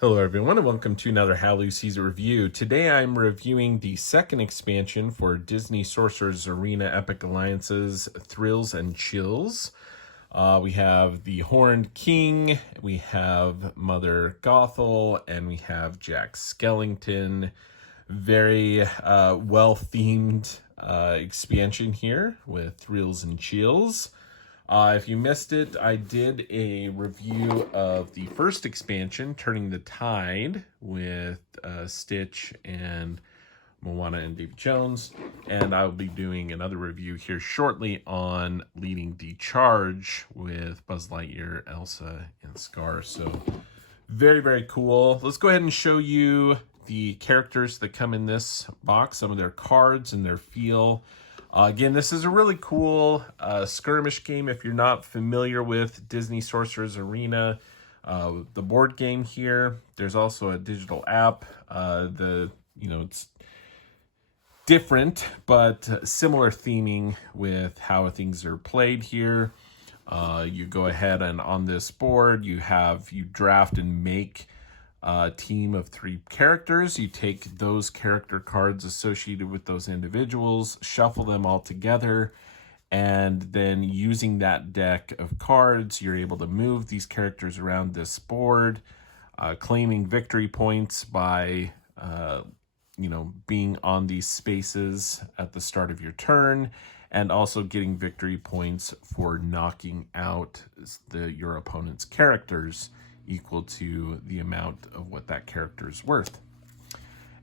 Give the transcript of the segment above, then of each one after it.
Hello everyone and welcome to another Halloween Season review. Today I'm reviewing the second expansion for Disney Sorcerer's Arena Epic Alliances, Thrills and Chills. We have the Horned King, we have Mother Gothel, and we have Jack Skellington. Very well-themed expansion here with Thrills and Chills. If you missed it, I did a review of the first expansion, Turning the Tide, with Stitch and Moana and Davy Jones. And I'll be doing another review here shortly on Leading the Charge with Buzz Lightyear, Elsa, and Scar. So very, very cool. Let's go ahead and show you the characters that come in this box, some of their cards and their feel. Again, this is a really cool skirmish game. If you're not familiar with Disney Sorcerer's Arena, the board game here, there's also a digital app. It's different, but similar theming with how things are played here. You go ahead and on this board, you draft and make a team of 3 characters. You take those character cards associated with those individuals, shuffle them all together, and then using that deck of cards, you're able to move these characters around this board, claiming victory points by being on these spaces at the start of your turn, and also getting victory points for knocking out your opponent's characters, equal to the amount of what that character is worth.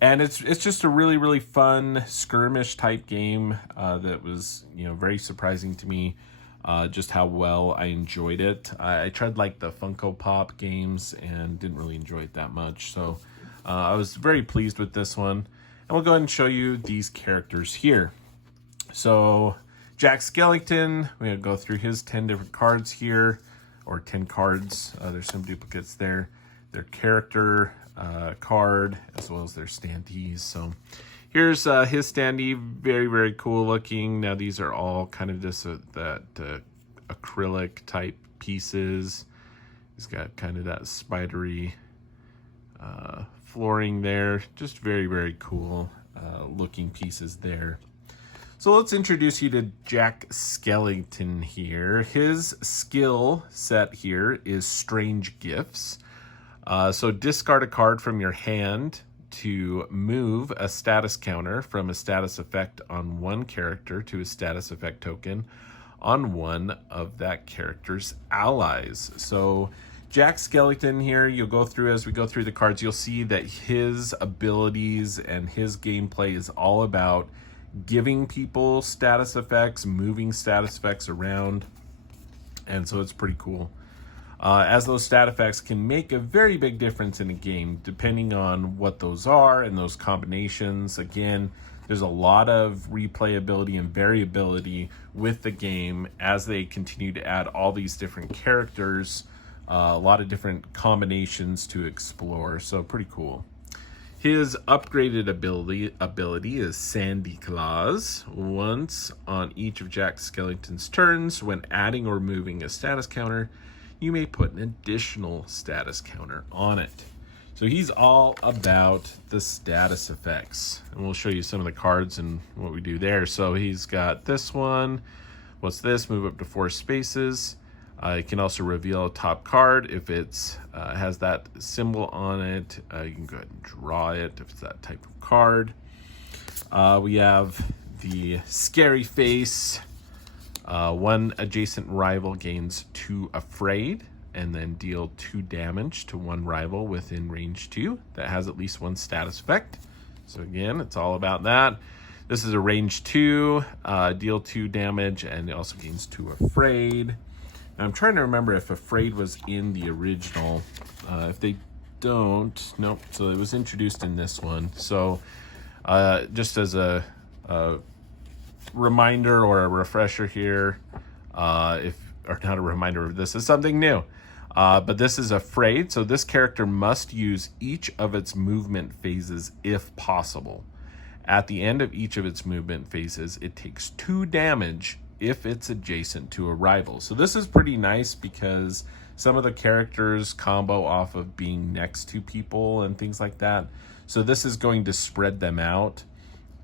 And it's just a really, really fun skirmish type game that was, very surprising to me, just how well I enjoyed it. I tried like the Funko Pop games and didn't really enjoy it that much. So I was very pleased with this one. And we'll go ahead and show you these characters here. So Jack Skellington, we're going to go through his 10 different cards here. Or 10 cards. There's some duplicates there. Their character card, as well as their standees. So here's his standee. Very, very cool looking. Now these are all kind of just acrylic type pieces. He's got kind of that spidery flooring there. Just very, very cool looking pieces there. So let's introduce you to Jack Skellington here. His skill set here is Strange Gifts. So discard a card from your hand to move a status counter from a status effect on one character to a status effect token on one of that character's allies. So Jack Skellington here, you'll go through, as we go through the cards, you'll see that his abilities and his gameplay is all about giving people status effects, moving status effects around, and so it's pretty cool. As those stat effects can make a very big difference in a game, depending on what those are and those combinations. Again, there's a lot of replayability and variability with the game as they continue to add all these different characters, a lot of different combinations to explore, so pretty cool. His upgraded ability is Sandy Claws. Once on each of Jack Skellington's turns, when adding or moving a status counter, you may put an additional status counter on it. So he's all about the status effects. And we'll show you some of the cards and what we do there. So he's got this one. What's this? Move up to 4 spaces. You can also reveal a top card if it's has that symbol on it. You can go ahead and draw it if it's that type of card. We have the Scary Face. One adjacent rival gains 2 Afraid, and then deal 2 damage to one rival within range 2 that has at least 1 status effect. So again, it's all about that. This is a range 2, deal 2 damage, and it also gains 2 Afraid. I'm trying to remember if Afraid was in the original. If they don't, nope. So it was introduced in this one. So just as a reminder or a refresher here, or not a reminder, this is something new. But this is Afraid. So this character must use each of its movement phases if possible. At the end of each of its movement phases, it takes 2 damage if it's adjacent to a rival. So this is pretty nice because Some of the characters combo off of being next to people and things like that. So this is going to spread them out.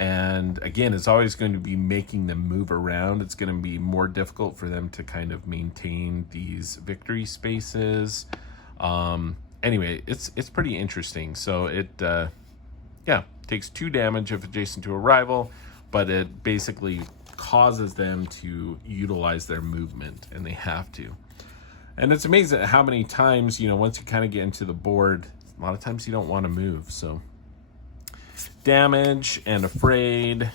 And again, it's always going to be making them move around. It's going to be more difficult for them to kind of maintain these victory spaces. Anyway, it's pretty interesting. So it, takes 2 damage if adjacent to a rival, but it basically causes them to utilize their movement, and they have to. And it's amazing how many times, once you kind of get into the board, a lot of times you don't want to move. So damage and afraid.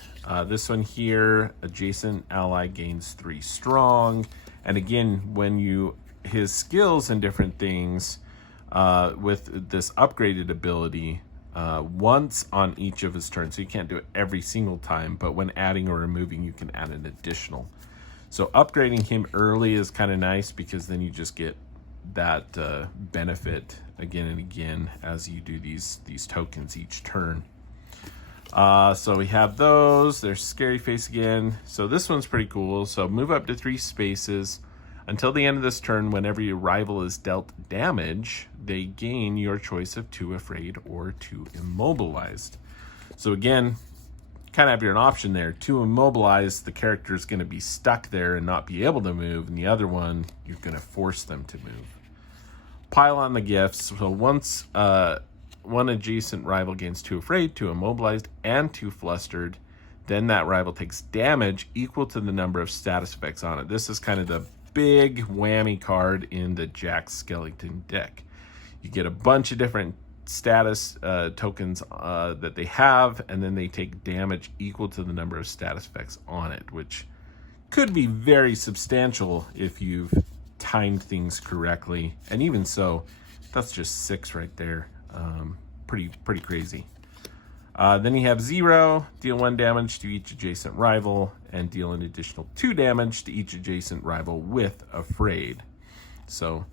This one here, adjacent ally gains 3 strong. And again, when his skills and different things, with this upgraded ability, once on each of his turns. So you can't do it every single time, but when adding or removing, you can add an additional. So upgrading him early is kind of nice, because then you just get that benefit again and again as you do these tokens each turn. So we have those. There's Scary Face again. So this one's pretty cool. So move up to 3 spaces. Until the end of this turn, whenever your rival is dealt damage, they gain your choice of 2 afraid or 2 immobilized. So again, kind of have your option there. 2 immobilized, the character is going to be stuck there and not be able to move, and the other one, you're going to force them to move. Pile on the gifts. So once one adjacent rival gains 2 afraid, 2 immobilized, and 2 flustered, then that rival takes damage equal to the number of status effects on it. This is kind of the big whammy card in the Jack Skellington deck. You get a bunch of different status tokens that they have, and then they take damage equal to the number of status effects on it, which could be very substantial if you've timed things correctly. And even so, that's just 6 right there. Pretty crazy. Then you have 0, deal 1 damage to each adjacent rival, and deal an additional 2 damage to each adjacent rival with Afraid. So,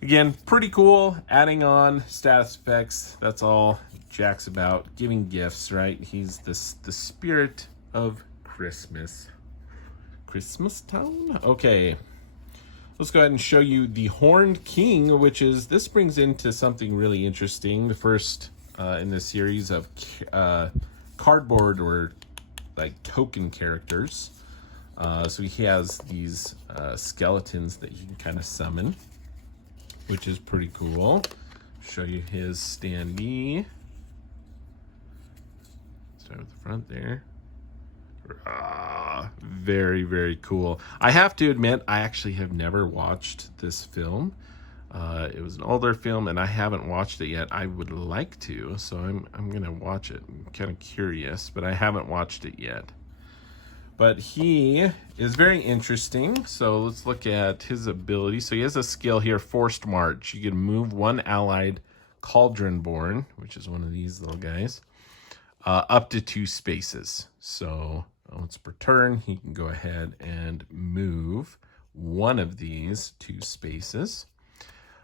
again, pretty cool. Adding on status effects. That's all Jack's about. Giving gifts, right? He's the spirit of Christmas. Christmas Town? Okay. Let's go ahead and show you the Horned King, which is, this brings into something really interesting. The first in this series of cardboard or like token characters. So he has these skeletons that you can kind of summon, which is pretty cool. Show you his standee. Start with the front there. Very, very cool. I have to admit, I actually have never watched this film. It was an older film, and I haven't watched it yet. I would like to, so I'm gonna watch it. I'm kind of curious, but I haven't watched it yet. But he is very interesting. So let's look at his ability. So he has a skill here, Forced March. You can move 1 allied Cauldron-born, which is one of these little guys, up to 2 spaces. So once per turn, he can go ahead and move one of these 2 spaces.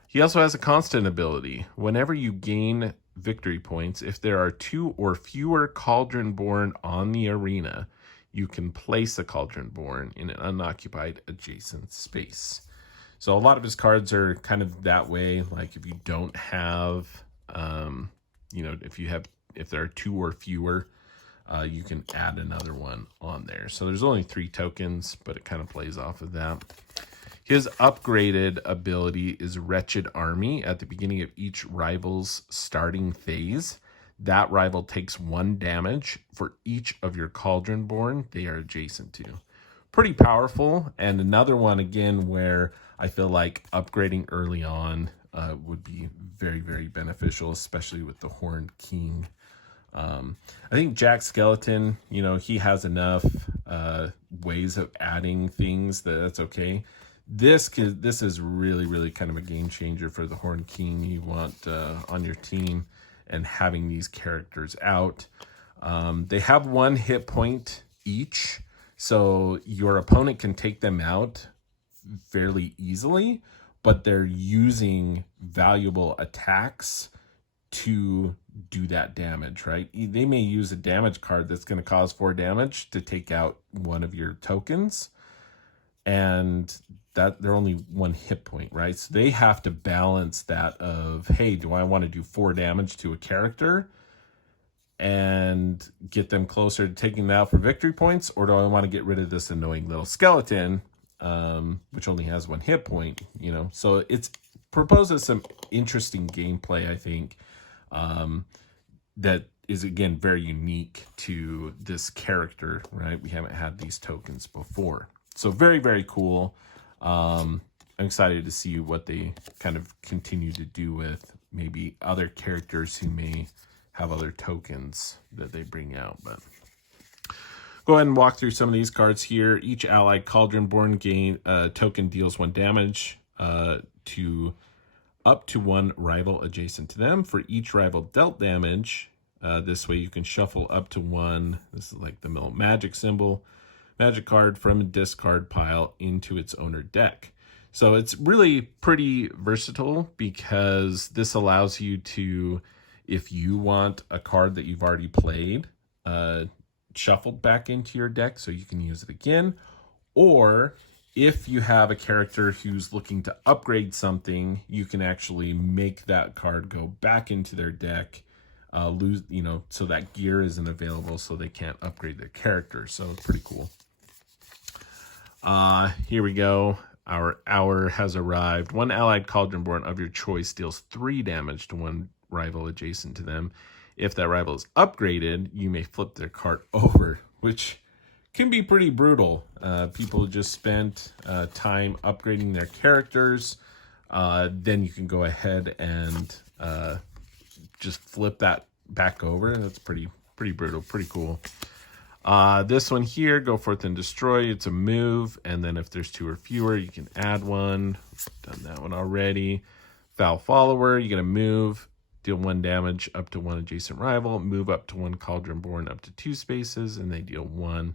He also has a constant ability. Whenever you gain victory points, if there are 2 or fewer Cauldron-born on the arena, you can place a Cauldron-born in an unoccupied adjacent space. So a lot of his cards are kind of that way. Like if you don't have, if there are 2 or fewer, you can add another one on there. So there's only 3 tokens, but it kind of plays off of that. His upgraded ability is Wretched Army. At the beginning of each rival's starting phase, that rival takes 1 damage for each of your Cauldron-born they are adjacent to. Pretty powerful. And another one, again, where I feel like upgrading early on would be very, very beneficial, especially with the Horned King. I think Jack Skellington, he has enough ways of adding things that's okay. This is really, really kind of a game changer for the Horned King you want on your team, and having these characters out. They have 1 hit point each, so your opponent can take them out fairly easily, but they're using valuable attacks to do that damage, right? They may use a damage card that's going to cause 4 damage to take out one of your tokens, and that they're only 1 hit point, right? So they have to balance that of, hey, do I want to do 4 damage to a character and get them closer to taking them out for victory points, or do I want to get rid of this annoying little skeleton, which only has 1 hit point, you know? So it's proposes some interesting gameplay, I think, that is, again, very unique to this character, right? We haven't had these tokens before. So very, very cool. I'm excited to see what they kind of continue to do with maybe other characters who may have other tokens that they bring out. But go ahead and walk through some of these cards here. Each allied Cauldron-born token deals 1 damage to up to 1 rival adjacent to them. For each rival dealt damage, this way you can shuffle up to 1. This is like the middle magic symbol. Magic card from a discard pile into its owner deck. So it's really pretty versatile because this allows you to, if you want a card that you've already played, shuffled back into your deck so you can use it again, or if you have a character who's looking to upgrade something, you can actually make that card go back into their deck, so that gear isn't available so they can't upgrade their character. So it's pretty cool. Here we go. Our hour has arrived. 1 allied Cauldron-born of your choice deals 3 damage to 1 rival adjacent to them. If that rival is upgraded, you may flip their card over, which can be pretty brutal. People just spent time upgrading their characters. Then you can go ahead and just flip that back over. That's pretty brutal, pretty cool. This one here, go forth and destroy. It's a move, and then if there's 2 or fewer, you can add 1. Done that one already. Foul Follower, you get a move, deal 1 damage up to 1 adjacent rival, move up to 1 Cauldron-born up to 2 spaces, and they deal 1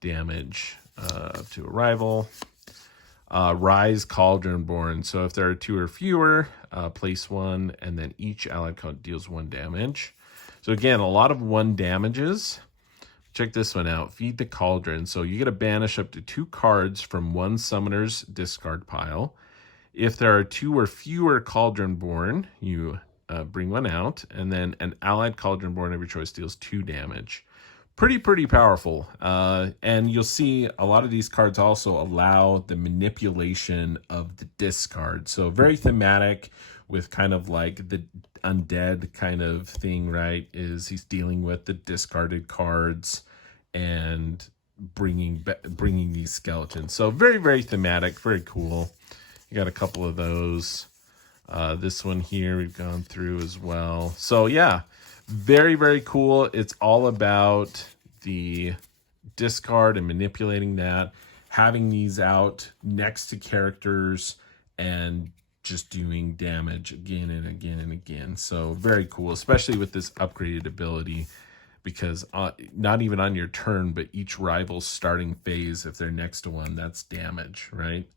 damage up to a rival. Rise Cauldron-born, so if there are 2 or fewer, place 1, and then each allied card deals 1 damage. So again, a lot of 1 damages. Check this one out. Feed the Cauldron. So you get to banish up to 2 cards from 1 summoner's discard pile. If there are 2 or fewer Cauldron-born, you bring 1 out. And then an allied Cauldron-born of your choice deals 2 damage. Pretty powerful. And you'll see a lot of these cards also allow the manipulation of the discard. So very thematic with kind of like the undead kind of thing, right? Is he's dealing with the discarded cards and bringing these skeletons. So very thematic, very cool. You got a couple of those. This one here we've gone through as well. So yeah, very cool. It's all about the discard and manipulating that, having these out next to characters and just doing damage again and again. So very cool, especially with this upgraded ability, because not even on your turn, but each rival's starting phase, if they're next to one, that's damage, right?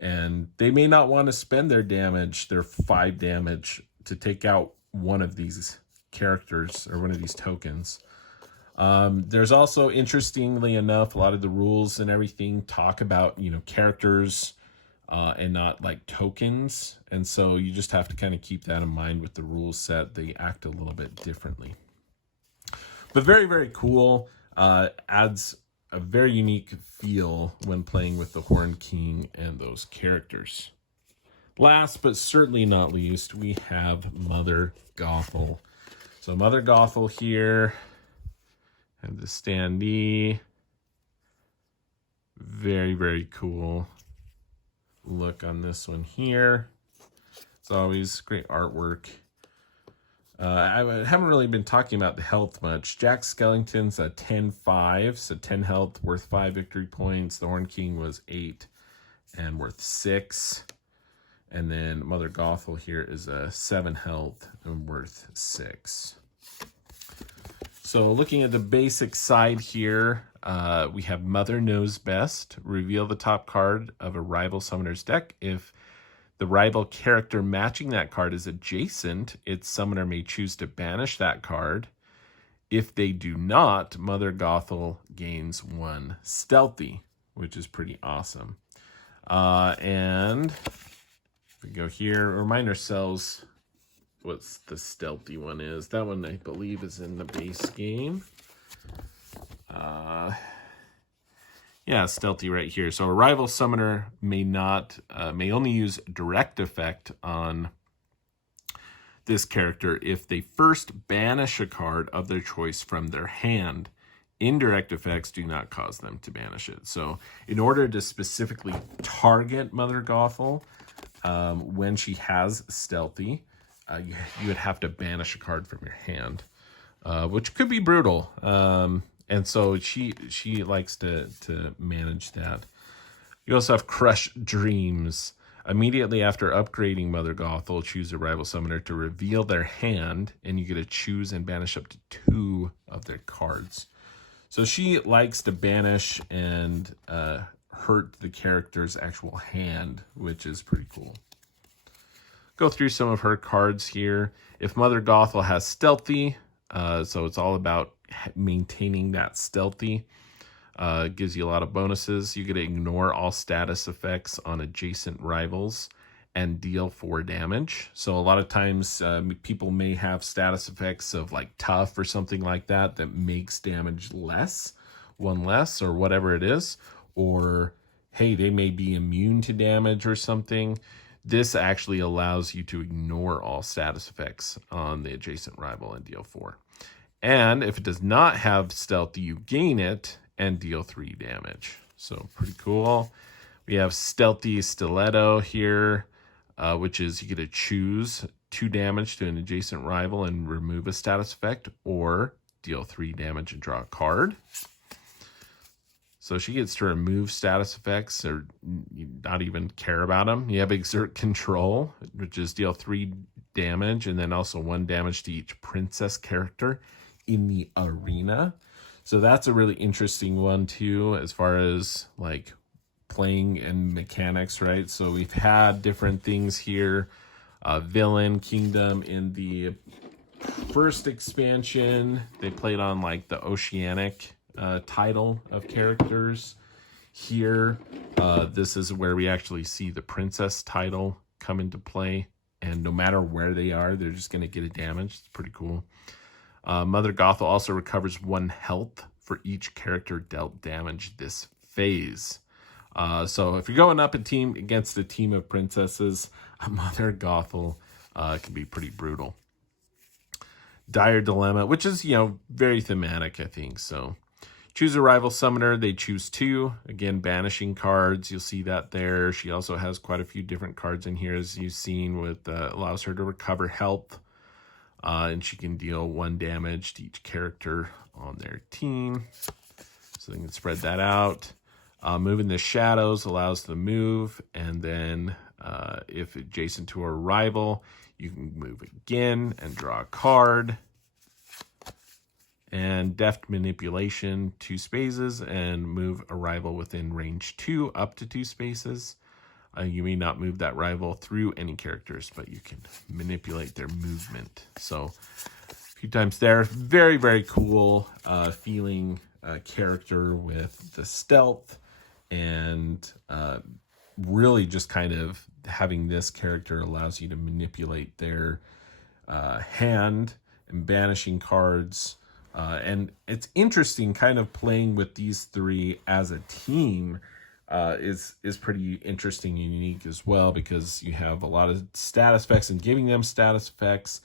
And they may not want to spend their 5 damage to take out one of these characters or one of these tokens. There's also, interestingly enough, a lot of the rules and everything talk about, characters and not like tokens. And so you just have to kind of keep that in mind with the rule set. They act a little bit differently. But very cool. Adds a very unique feel when playing with the Horned King and those characters. Last but certainly not least, we have Mother Gothel. So Mother Gothel here, and the standee. Very cool look on this one here. It's always great artwork. I haven't really been talking about the health much. Jack Skellington's a 10-5, so 10 health, worth 5 victory points. The Horned King was 8 and worth 6. And then Mother Gothel here is a 7 health and worth 6. So looking at the basic side here, we have Mother Knows Best. Reveal the top card of a rival summoner's deck. If the rival character matching that card is adjacent, its summoner may choose to banish that card. If they do not, Mother Gothel gains 1 stealthy, which is pretty awesome. And if we go here, remind ourselves what's the stealthy one is. That one, I believe, is in the base game. Yeah, stealthy right here. So a rival summoner may only use direct effect on this character if they first banish a card of their choice from their hand. Indirect effects do not cause them to banish it. So in order to specifically target Mother Gothel, when she has stealthy, you would have to banish a card from your hand, which could be brutal. And so she likes to manage that. You also have Crush Dreams. Immediately after upgrading Mother Gothel, choose a rival summoner to reveal their hand, and you get to choose and banish up to 2 of their cards. So she likes to banish and hurt the character's actual hand, which is pretty cool. Go through some of her cards here. If Mother Gothel has stealthy, so it's all about maintaining that stealthy. Gives you a lot of bonuses. You get to ignore all status effects on adjacent rivals and deal 4 damage. So a lot of times people may have status effects of like tough or something like that that makes damage less, 1 less or whatever it is. Or, hey, they may be immune to damage or something. This actually allows you to ignore all status effects on the adjacent rival and deal 4. And if it does not have stealthy, you gain it and deal 3 damage. So pretty cool. We have Stealthy Stiletto here, which is you get to choose 2 damage to an adjacent rival and remove a status effect, or deal 3 damage and draw a card. So she gets to remove status effects or not even care about them. You have Exert Control, which is deal 3 damage and then also 1 damage to each princess character in the arena. So that's a really interesting one too, as far as like playing and mechanics, right? So we've had different things here. Villain Kingdom in the first expansion, they played on like the Oceanic title of characters. Here, this is where we actually see the princess title come into play. And no matter where they are, they're just going to get a damage. It's pretty cool. Mother Gothel also recovers 1 health for each character dealt damage this phase. So if you're going up against a team of princesses, Mother Gothel can be pretty brutal. Dire Dilemma, which is, very thematic, I think. So choose a rival summoner. They choose 2. Again, banishing cards. You'll see that there. She also has quite a few different cards in here, as you've seen, with allows her to recover health. And she can deal 1 damage to each character on their team. So they can spread that out. Move in the shadows allows the move. And then if adjacent to a rival, you can move again and draw a card. And Deft Manipulation, 2 spaces, and move a rival within range 2 up to 2 spaces. You may not move that rival through any characters, but you can manipulate their movement. So a few times there. Very, very cool feeling character with the stealth, and really just kind of having this character allows you to manipulate their hand and banishing cards. And it's interesting kind of playing with these 3 as a team. Is pretty interesting and unique as well, because you have a lot of status effects and giving them status effects.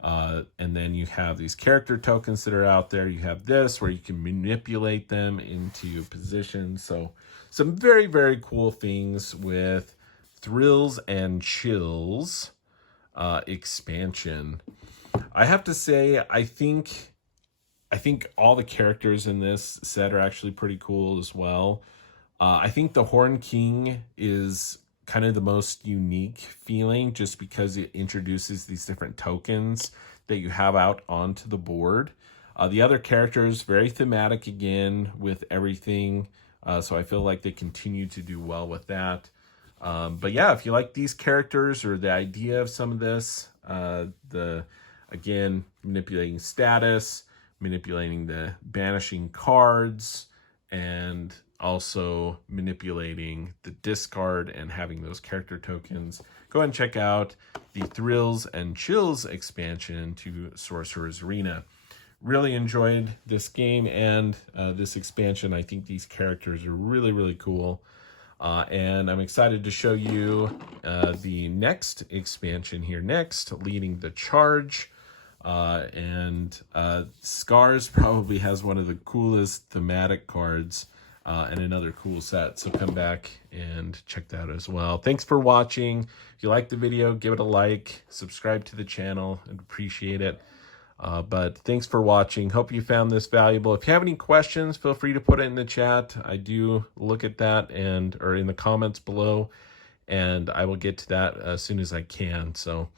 And then you have these character tokens that are out there. You have this where you can manipulate them into position. So some very, very cool things with Thrills and Chills expansion. I have to say, I think all the characters in this set are actually pretty cool as well. I think the Horn King is kind of the most unique feeling, just because it introduces these different tokens that you have out onto the board. The other characters, very thematic again with everything. So I feel like they continue to do well with that. But yeah, if you like these characters or the idea of some of this, again, manipulating status, manipulating the banishing cards, and also manipulating the discard and having those character tokens. Go ahead and check out the Thrills and Chills expansion to Sorcerer's Arena. Really enjoyed this game and this expansion. I think these characters are really, really cool. And I'm excited to show you the next expansion here next, Leading the Charge. Scars probably has one of the coolest thematic cards and another cool set. So come back and check that out as well. Thanks for watching. If you like the video, give it a like, subscribe to the channel. I'd appreciate it. But thanks for watching. Hope you found this valuable. If you have any questions, feel free to put it in the chat. I do look at that or in the comments below, and I will get to that as soon as I can. So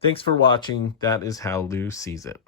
thanks for watching. That is how Lou sees it.